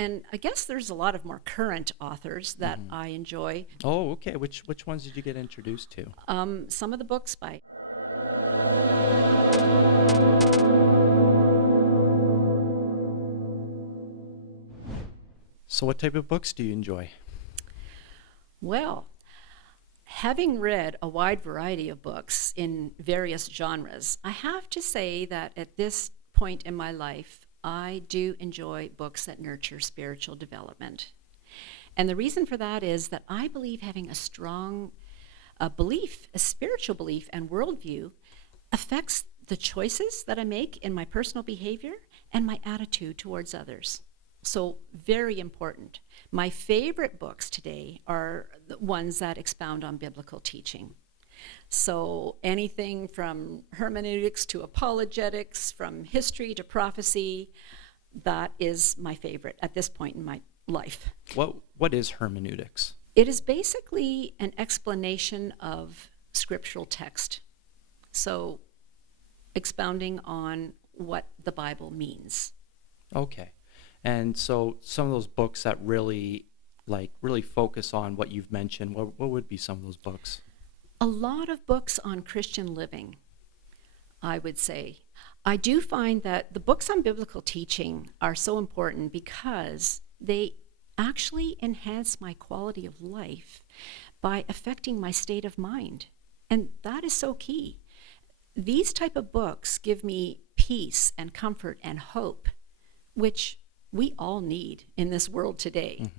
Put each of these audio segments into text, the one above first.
and I guess there's a lot of more current authors that I enjoy. Oh, okay. Which ones did you get introduced to? Some of the books by So what type of books do you enjoy? Well, having read a wide variety of books in various genres, I have to say that at this point in my life, I do enjoy books that nurture spiritual development. And the reason for that is that I believe having a strong belief, a spiritual belief and worldview affects the choices that I make in my personal behavior and my attitude towards others. So very important. My favorite books today are the ones that expound on biblical teaching. So anything from hermeneutics to apologetics, from history to prophecy, that is my favorite at this point in my life. What is hermeneutics? It is basically an explanation of scriptural text. So expounding on what the Bible means. Okay. And so some of those books that really focus on what you've mentioned, what would be some of those books? A lot of books on Christian living, I would say. I do find that the books on biblical teaching are so important because they actually enhance my quality of life by affecting my state of mind. And that is so key. These type of books give me peace and comfort and hope, which we all need in this world today.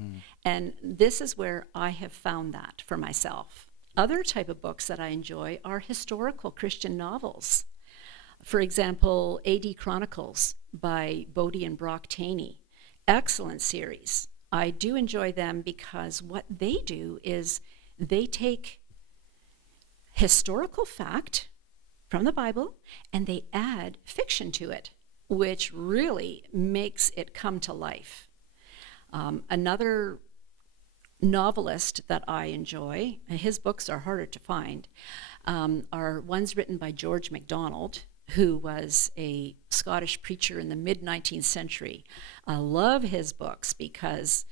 And this is where I have found that for myself. Other type of books that I enjoy are historical Christian novels. For example, A.D. Chronicles by Bodie and Thoene. Excellent series. I do enjoy them because what they do is they take historical fact from the Bible and they add fiction to it, which really makes it come to life. Another novelist that I enjoy, and his books are harder to find, are ones written by George MacDonald, who was a Scottish preacher in the mid-19th century. I love his books because,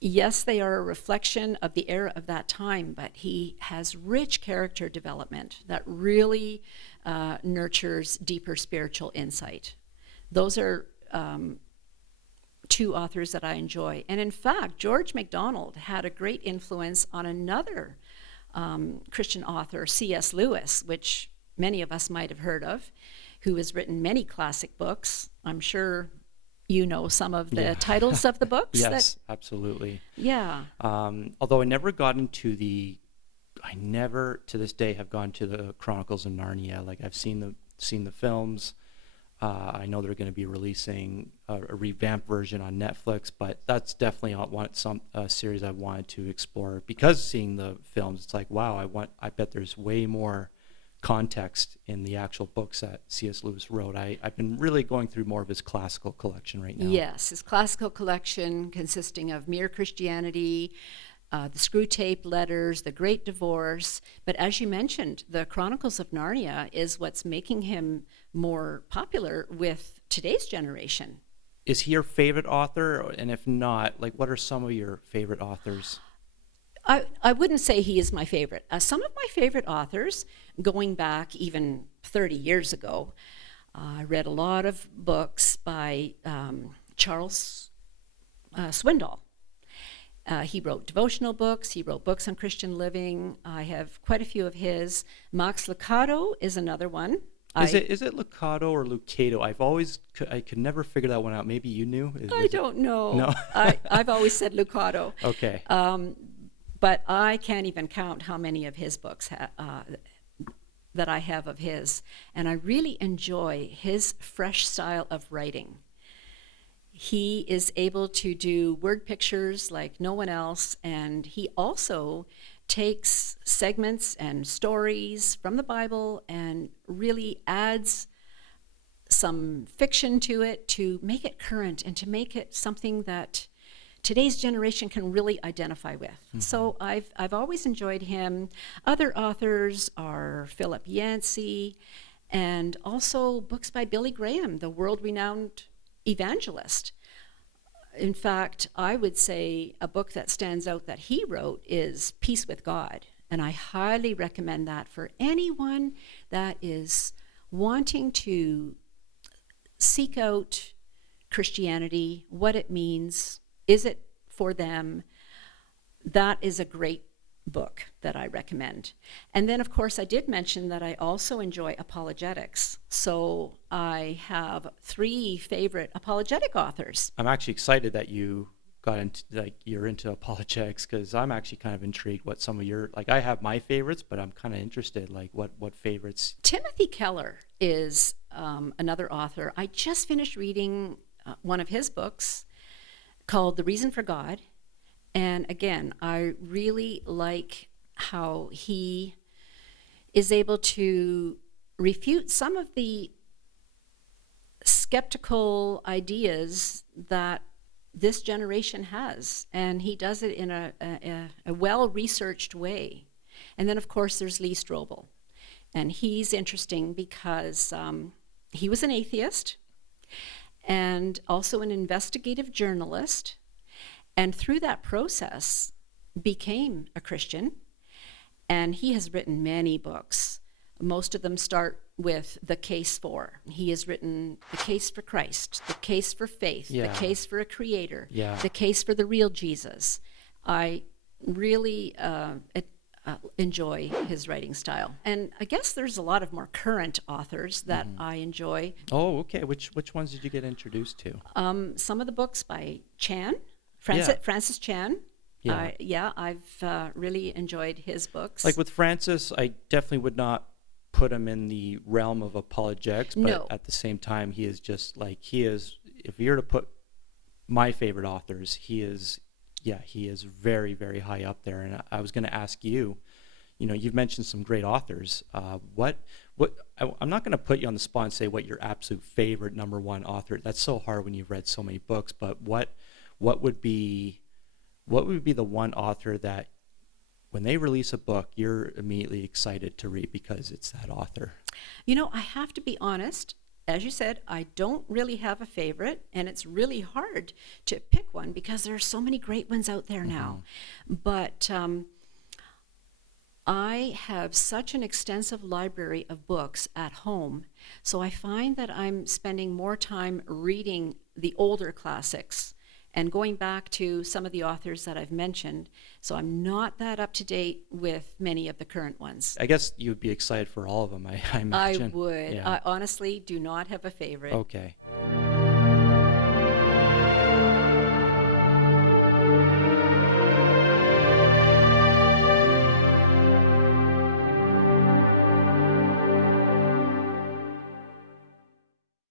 yes, they are a reflection of the era of that time, but he has rich character development that really nurtures deeper spiritual insight. Those are two authors that I enjoy. And in fact, George MacDonald had a great influence on another Christian author, C.S. Lewis, which many of us might have heard of, who has written many classic books. I'm sure you know some of the titles of the books. Yes, absolutely. Yeah. Although I never to this day have gone to the Chronicles of Narnia. Like I've seen the films. I know they're going to be releasing a revamped version on Netflix, but that's definitely a series I wanted to explore because seeing the films, it's like, wow, I bet there's way more context in the actual books that C.S. Lewis wrote. I've been really going through more of his classical collection right now. Yes, his classical collection consisting of Mere Christianity, the Screwtape Letters, The Great Divorce. But as you mentioned, the Chronicles of Narnia is what's making him more popular with today's generation. Is he your favorite author? And if not, like, what are some of your favorite authors? I wouldn't say he is my favorite. Some of my favorite authors, going back even 30 years ago, I read a lot of books by Charles Swindoll. He wrote devotional books. He wrote books on Christian living. I have quite a few of his. Max Lucado is another one. Is it Lucado or Lucado? I could never figure that one out. Maybe you knew? I don't know. No? I've always said Lucado. Okay. But I can't even count how many of his books that I have of his. And I really enjoy his fresh style of writing. He is able to do word pictures like no one else, and he also takes segments and stories from the Bible and really adds some fiction to it to make it current and to make it something that today's generation can really identify with. Mm-hmm. So I've always enjoyed him. Other authors are Philip Yancey, and also books by Billy Graham, the world-renowned evangelist. In fact, I would say a book that stands out that he wrote is Peace with God. And I highly recommend that for anyone that is wanting to seek out Christianity, what it means, is it for them? That is a great book that I recommend. And then, of course, I did mention that I also enjoy apologetics. So I have 3 favorite apologetic authors. I'm actually excited that you got into, like, you're into apologetics, because I'm actually kind of intrigued what some of your, like, I have my favorites, but I'm kind of interested, like, what favorites. Timothy Keller is another author. I just finished reading one of his books called The Reason for God. And again, I really like how he is able to refute some of the skeptical ideas that this generation has. And he does it in a well-researched way. And then, of course, there's Lee Strobel. And he's interesting because he was an atheist and also an investigative journalist. And through that process, became a Christian. And he has written many books. Most of them start with The Case For. He has written The Case for Christ, The Case for Faith, Yeah. The Case for a Creator, Yeah. The Case for the Real Jesus. I really enjoy his writing style. And I guess there's a lot of more current authors that I enjoy. Oh, okay. Which ones did you get introduced to? Some of the books by Chan, Yeah. Francis Chan. Yeah. I've really enjoyed his books. Like with Francis, I definitely would not put him in the realm of apologetics, but No. at the same time, he is just like, he is, if you're to put my favorite authors, he is very, very high up there. And I was going to ask you, you've mentioned some great authors. I'm not going to put you on the spot and say what your absolute favorite number one author. That's so hard when you've read so many books, but what would be the one author that when they release a book, you're immediately excited to read because it's that author? I have to be honest. As you said, I don't really have a favorite, and it's really hard to pick one because there are so many great ones out there now. But I have such an extensive library of books at home, so I find that I'm spending more time reading the older classics and going back to some of the authors that I've mentioned. So I'm not that up to date with many of the current ones. I guess you would be excited for all of them, I imagine. I would. Yeah. I honestly do not have a favorite. Okay.